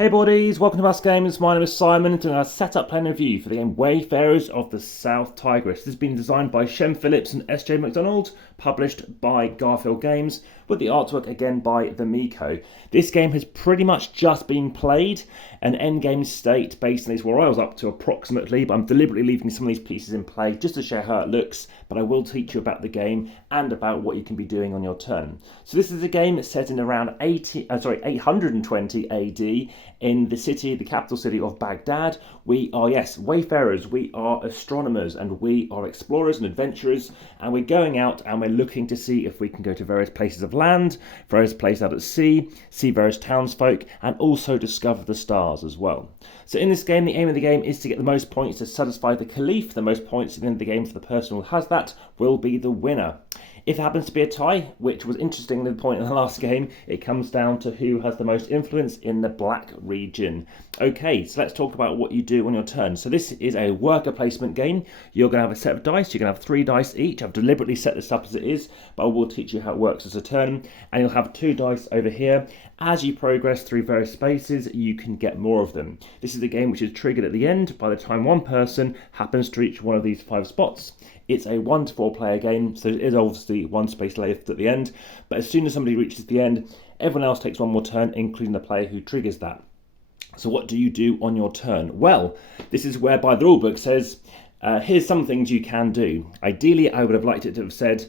Hey buddies, welcome to AmassGames. My name is Simon, and doing our setup plan review for the game Wayfarers of the South Tigris. This has been designed by Shem Phillips and S.J. McDonald, published by Garfield Games, with the artwork again by the Miko. This game has pretty much just been played, an endgame state based on these where I was up to approximately, but I'm deliberately leaving some of these pieces in play just to show how it looks, but I will teach you about the game and about what you can be doing on your turn. So this is a game set in around 820 AD, in the capital city of Baghdad. We are, yes, wayfarers, we are astronomers, and we are explorers and adventurers, and we're going out and we're looking to see if we can go to various places of land, various places out at sea, see various townsfolk, and also discover the stars as well. So in this game, the aim of the game is to get the most points to satisfy the Caliph. The most points at the end of the game for the person who has that will be the winner. If it happens to be a tie, which was interesting at the point in the last game, it comes down to who has the most influence in the black region. Okay, so let's talk about what you do on your turn. So this is a worker placement game. You're going to have a set of dice. You're going to have 3 dice each. I've deliberately set this up as it is, but I will teach you how it works as a turn. And you'll have 2 dice over here. As you progress through various spaces, you can get more of them. This is a game which is triggered at the end by the time one person happens to reach one of these 5 spots. It's a 1 to 4 player game, so it is obviously 1 space left at the end, but as soon as somebody reaches the end, everyone else takes 1 more turn, including the player who triggers that. So what do you do on your turn? Well, this is whereby the rulebook says, here's some things you can do. Ideally, I would have liked it to have said,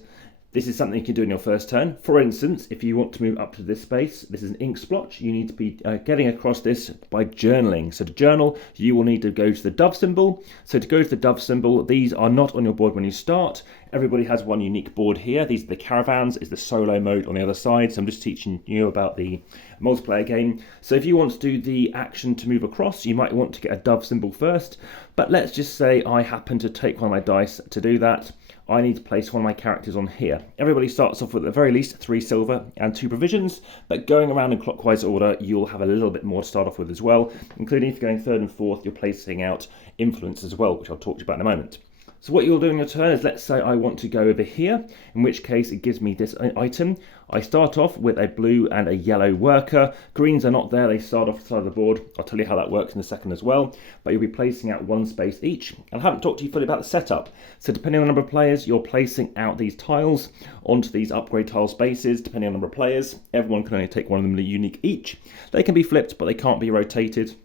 this is something you can do in your first turn. For instance, if you want to move up to this space, this is an ink splotch. You need to be getting across this by journaling. So to journal, you will need to go to the dove symbol. So to go to the dove symbol, these are not on your board when you start. Everybody has one unique board here. These are the caravans, is the solo mode on the other side. So I'm just teaching you about the multiplayer game. So if you want to do the action to move across, you might want to get a dove symbol first. But let's just say I happen to take one of my dice to do that. I need to place one of my characters on here. Everybody starts off with at the very least 3 silver and 2 provisions, but going around in clockwise order, you'll have a little bit more to start off with as well, including if you're going 3rd and 4th, you're placing out influence as well, which I'll talk to you about in a moment. So what you'll do on your turn is, let's say I want to go over here, in which case it gives me this item. I start off with a blue and a yellow worker. Greens are not there, they start off the side of the board. I'll tell you how that works in a second as well, but you'll be placing out 1 space each. And I haven't talked to you fully about the setup. So depending on the number of players, you're placing out these tiles onto these upgrade tile spaces, depending on the number of players. Everyone can only take one of them unique each. They can be flipped, but they can't be rotated,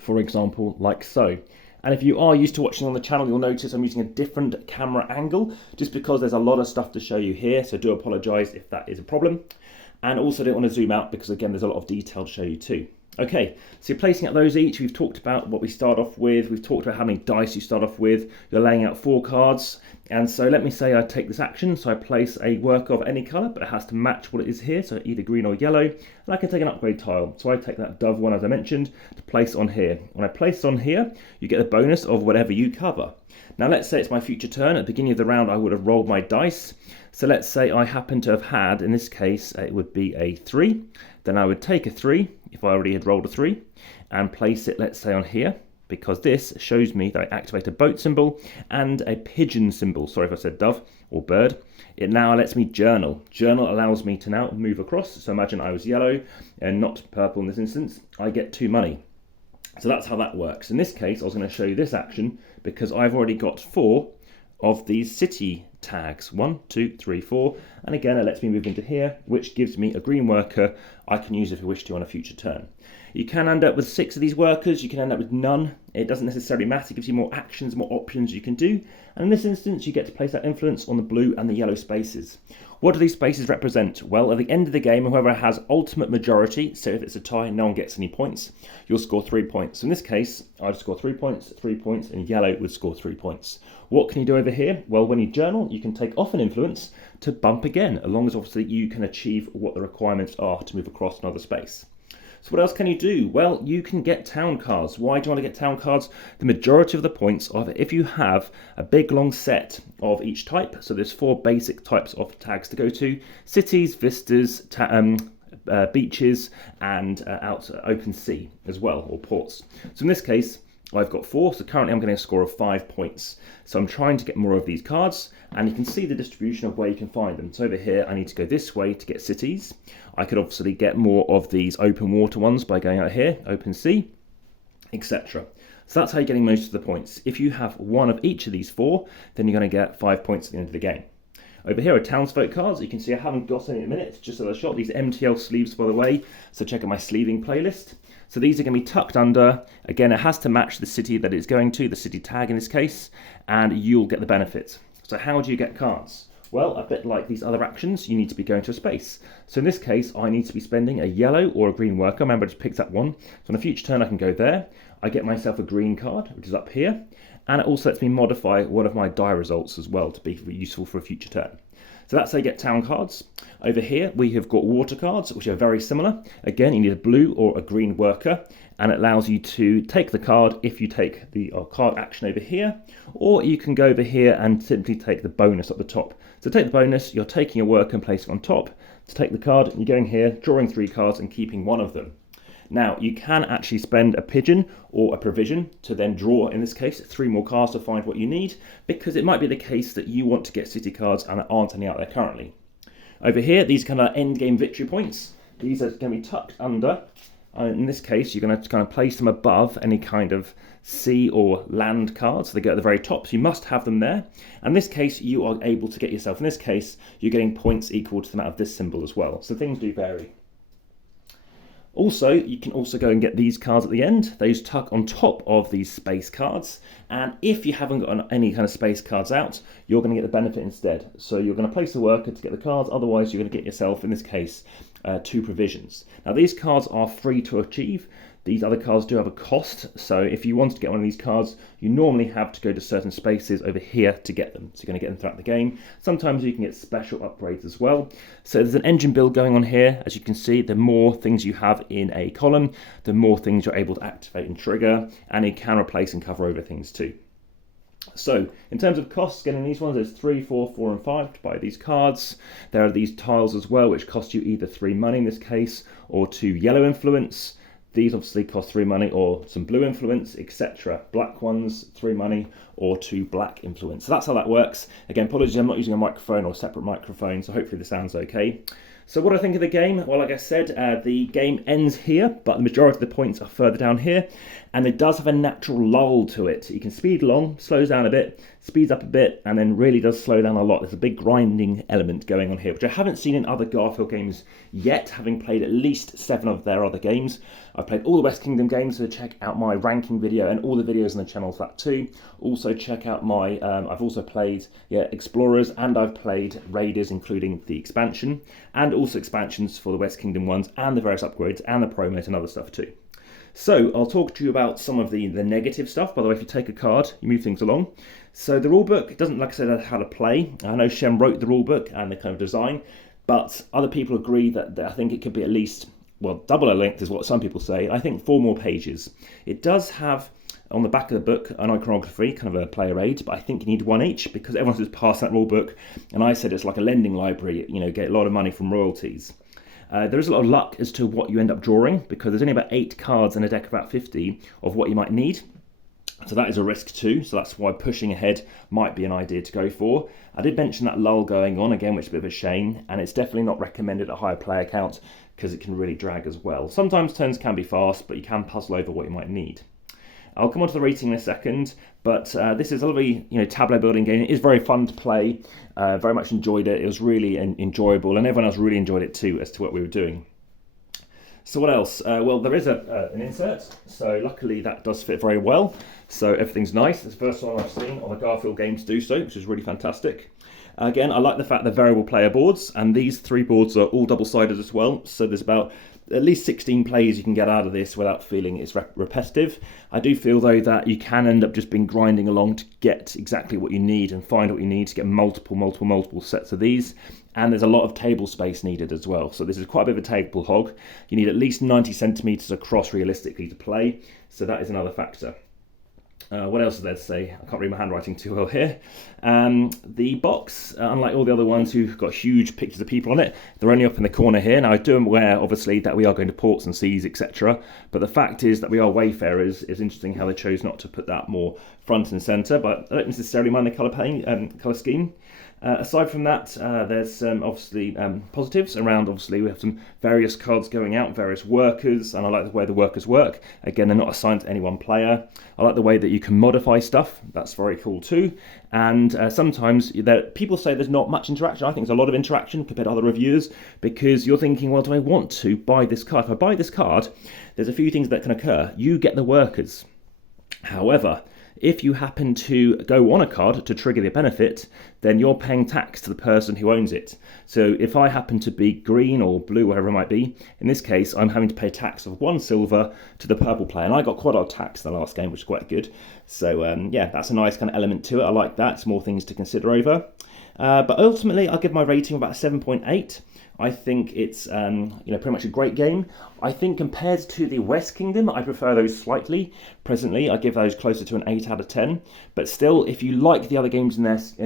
for example, like so. And if you are used to watching on the channel, you'll notice I'm using a different camera angle, just because there's a lot of stuff to show you here, so do apologise if that is a problem. And also don't want to zoom out, because again, there's a lot of detail to show you too. Okay, so you're placing out those each. We've talked about what we start off with. We've talked about how many dice you start off with. You're laying out 4 cards. And so let me say I take this action. So I place a worker of any colour, but it has to match what it is here. So either green or yellow. And I can take an upgrade tile. So I take that dove one, as I mentioned, to place on here. When I place on here, you get the bonus of whatever you cover. Now let's say it's my future turn. At the beginning of the round, I would have rolled my dice. So let's say I happen to have had, in this case, it would be a 3. Then I would take a 3, if I already had rolled a 3, and place it, let's say, on here, because this shows me that I activate a boat symbol and a pigeon symbol. Sorry if I said dove or bird. It now lets me journal. Journal allows me to now move across. So imagine I was yellow and not purple in this instance. I get 2 money. So that's how that works. In this case, I was going to show you this action because I've already got 4 of these city tags. 1, 2, 3, 4. And again, it lets me move into here, which gives me a green worker I can use if I wish to on a future turn. You can end up with 6 of these workers, you can end up with none. It doesn't necessarily matter, it gives you more actions, more options you can do. And in this instance, you get to place that influence on the blue and the yellow spaces. What do these spaces represent? Well, at the end of the game, whoever has ultimate majority, so if it's a tie, no one gets any points, you'll score 3 points. In this case, I'd score 3 points, 3 points, and yellow would score 3 points. What can you do over here? Well, when you journal, you can take off an influence to bump again, as long as obviously you can achieve what the requirements are to move across another space. So what else can you do? Well, you can get town cards. Why do you want to get town cards? The majority of the points are if you have a big long set of each type. So there's 4 basic types of tags to go to: cities, vistas, beaches, and out open sea as well, or ports. So in this case, I've got 4, so currently I'm getting a score of 5 points. So I'm trying to get more of these cards, and you can see the distribution of where you can find them. So over here, I need to go this way to get cities. I could obviously get more of these open water ones by going out here, open sea, etc. So that's how you're getting most of the points. If you have one of each of these 4, then you're going to get 5 points at the end of the game. Over here are townsfolk cards. You can see I haven't got any in a minute, just as I shot. These MTL sleeves, by the way, so check out my sleeving playlist. So these are going to be tucked under. Again, it has to match the city that it's going to, the city tag in this case, and you'll get the benefits. So how do you get cards? Well, a bit like these other actions, you need to be going to a space. So in this case, I need to be spending a yellow or a green worker. Remember, I just picked that one. So on a future turn, I can go there. I get myself a green card, which is up here. And it also lets me modify one of my die results as well to be useful for a future turn. So that's how you get town cards. Over here, we have got water cards, which are very similar. Again, you need a blue or a green worker, and it allows you to take the card if you take the card action over here, or you can go over here and simply take the bonus at the top. So take the bonus, you're taking a worker and placing on top. To take the card, you're going here, drawing 3 cards and keeping one of them. Now, you can actually spend a pigeon or a provision to then draw, in this case, 3 more cards to find what you need, because it might be the case that you want to get city cards and there aren't any out there currently. Over here, these kind of end game victory points. These are going to be tucked under. In this case, you're going to kind of place them above any kind of sea or land cards. So they go at the very top, so you must have them there. And in this case, you are able to get yourself, in this case, you're getting points equal to the amount of this symbol as well. So things do vary. Also, you can also go and get these cards at the end. Those tuck on top of these space cards. And if you haven't got any kind of space cards out, you're going to get the benefit instead. So you're going to place a worker to get the cards. Otherwise, you're going to get yourself, in this case, 2 provisions. Now, these cards are free to achieve. These other cards do have a cost, so if you wanted to get one of these cards, you normally have to go to certain spaces over here to get them. So you're going to get them throughout the game. Sometimes you can get special upgrades as well. So there's an engine build going on here. As you can see, the more things you have in a column, the more things you're able to activate and trigger, and you can replace and cover over things too. So, in terms of costs, getting these ones, there's 3, 4, 4 and 5 to buy these cards. There are these tiles as well, which cost you either 3 money in this case, or 2 yellow influence. These obviously cost 3 money or some blue influence, etc. Black ones, 3 money or 2 black influence. So that's how that works. Again, apologies, I'm not using a microphone or a separate microphone, so hopefully this sounds okay. So what do I think of the game? Well, like I said, the game ends here, but the majority of the points are further down here, and it does have a natural lull to it. You can speed along, slows down a bit, speeds up a bit, and then really does slow down a lot. There's a big grinding element going on here, which I haven't seen in other Garfield games yet, having played at least 7 of their other games. I've played all the West Kingdom games, so check out my ranking video and all the videos on the channel for that too. Also check out my, I've also played Explorers, and I've played Raiders, including the expansion, and also expansions for the West Kingdom ones, and the various upgrades, and the promos and other stuff too. So I'll talk to you about some of the negative stuff. By the way, if you take a card, you move things along. So the rulebook doesn't, like I said, how to play. I know Shem wrote the rulebook and the kind of design, but other people agree that I think it could be at least, well, double a length is what some people say. I think 4 more pages. It does have on the back of the book an iconography, kind of a player aid, but I think you need 1 each because everyone's just passed that rulebook, and I said it's like a lending library, you know, get a lot of money from royalties. There is a lot of luck as to what you end up drawing, because there's only about 8 cards in a deck of about 50 of what you might need. So that is a risk too, so that's why pushing ahead might be an idea to go for. I did mention that lull going on again, which is a bit of a shame, and it's definitely not recommended at higher player count because it can really drag as well. Sometimes turns can be fast, but you can puzzle over what you might need. I'll come on to the rating in a second, but this is a lovely, Tableau building game. It is very fun to play. Very much enjoyed it. It was really enjoyable, and everyone else really enjoyed it too, as to what we were doing. So what else? Well, there is an insert, so luckily that does fit very well. So everything's nice. It's the first one I've seen on a Garfield game to do so, which is really fantastic. Again, I like the fact they're variable player boards, and these 3 boards are all double-sided as well. So there's about at least 16 plays you can get out of this without feeling it's repetitive. I do feel though that you can end up just being grinding along to get exactly what you need and find what you need to get multiple sets of these. And there's a lot of table space needed as well. So this is quite a bit of a table hog. You need at least 90 centimeters across realistically to play. So that is another factor. What else is there to say? I can't read my handwriting too well here. The box, unlike all the other ones who've got huge pictures of people on it, they're only up in the corner here. Now, I do aware, obviously, that we are going to ports and seas, etc. But the fact is that we are Wayfarers. It's interesting how they chose not to put that more front and centre, but I don't necessarily mind the colour scheme. Aside from that, there's obviously positives around. Obviously, we have some various cards going out, various workers, and I like the way the workers work. Again, they're not assigned to any one player. I like the way that you can modify stuff. That's very cool too. And sometimes people say there's not much interaction. I think there's a lot of interaction compared to other reviewers, because you're thinking, well, do I want to buy this card? If I buy this card, there's a few things that can occur. You get the workers. However, if you happen to go on a card to trigger the benefit, then you're paying tax to the person who owns it. So if I happen to be green or blue, whatever it might be, in this case, I'm having to pay tax of 1 silver to the purple player. And I got quite a lot of tax in the last game, which is quite good. So yeah, that's a nice kind of element to it. I like that. Some more things to consider over. But ultimately, I'll give my rating about 7.8. I think it's pretty much a great game. I think compared to the West Kingdom, I prefer those slightly. Presently, I give those closer to an 8 out of 10. But still, if you like the other games in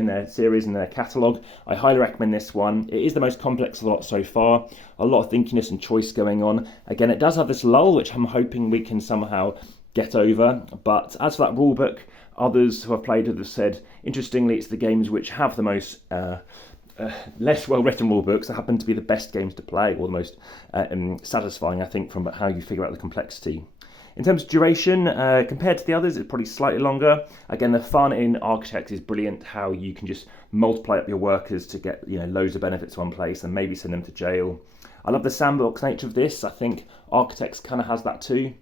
their series, in their catalogue, I highly recommend this one. It is the most complex of the lot so far. A lot of thinkiness and choice going on. Again, it does have this lull, which I'm hoping we can somehow get over. But as for that rulebook, others who have played it have said, interestingly, it's the games which have the most less well-written rule books that happen to be the best games to play, or the most satisfying, I think, from how you figure out the complexity. In terms of duration, compared to the others, it's probably slightly longer. Again, the fun in Architects is brilliant, how you can just multiply up your workers to get loads of benefits to one place and maybe send them to jail. I love the sandbox nature of this. I think Architects kind of has that too.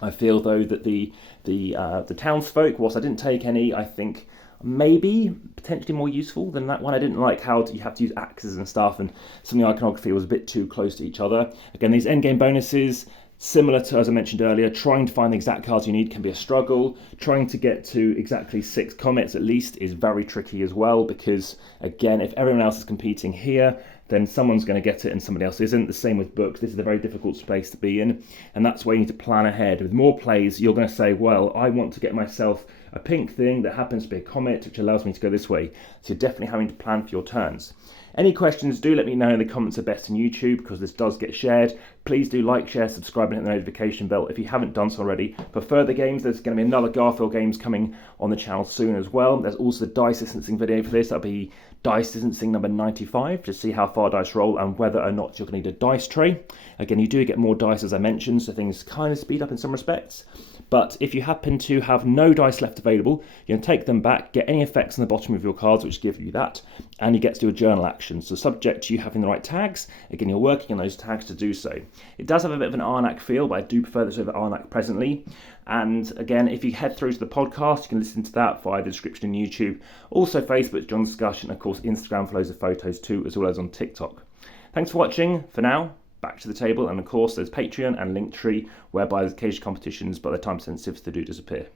I feel, though, that the townsfolk, whilst I didn't take any, I think maybe potentially more useful than that one. I didn't like how you have to use axes and stuff, and some of the iconography was a bit too close to each other. Again, these endgame bonuses, similar to, as I mentioned earlier, trying to find the exact cards you need can be a struggle. Trying to get to exactly 6 comets at least is very tricky as well, because, again, if everyone else is competing here, then someone's going to get it and somebody else isn't. The same with books. This is a very difficult space to be in, and that's why you need to plan ahead. With more plays, you're going to say, well, I want to get myself a pink thing that happens to be a comet, which allows me to go this way. So you're definitely having to plan for your turns. Any questions, do let me know in the comments are best on YouTube, because this does get shared. Please do like, share, subscribe, and hit the notification bell if you haven't done so already. For further games, there's going to be another Garfield games coming on the channel soon as well. There's also the dice distancing video for this. That'll be dice distancing number 95 to see how far dice roll and whether or not you're going to need a dice tray. Again, you do get more dice, as I mentioned, so things kind of speed up in some respects. But if you happen to have no dice left available, you can take them back, get any effects on the bottom of your cards which give you that, and you get to do a journal action. So subject to you having the right tags, again, you're working on those tags to do so. It does have a bit of an Arnak feel, but I do prefer this over Arnak presently. And again, if you head through to the podcast, you can listen to that via the description on YouTube. Also Facebook, John Discussion, and of course Instagram for loads of photos too, as well as on TikTok. Thanks for watching. For now, back to the table, and of course there's Patreon and Linktree, whereby there's occasional competitions, but they're time sensitive, so they do disappear.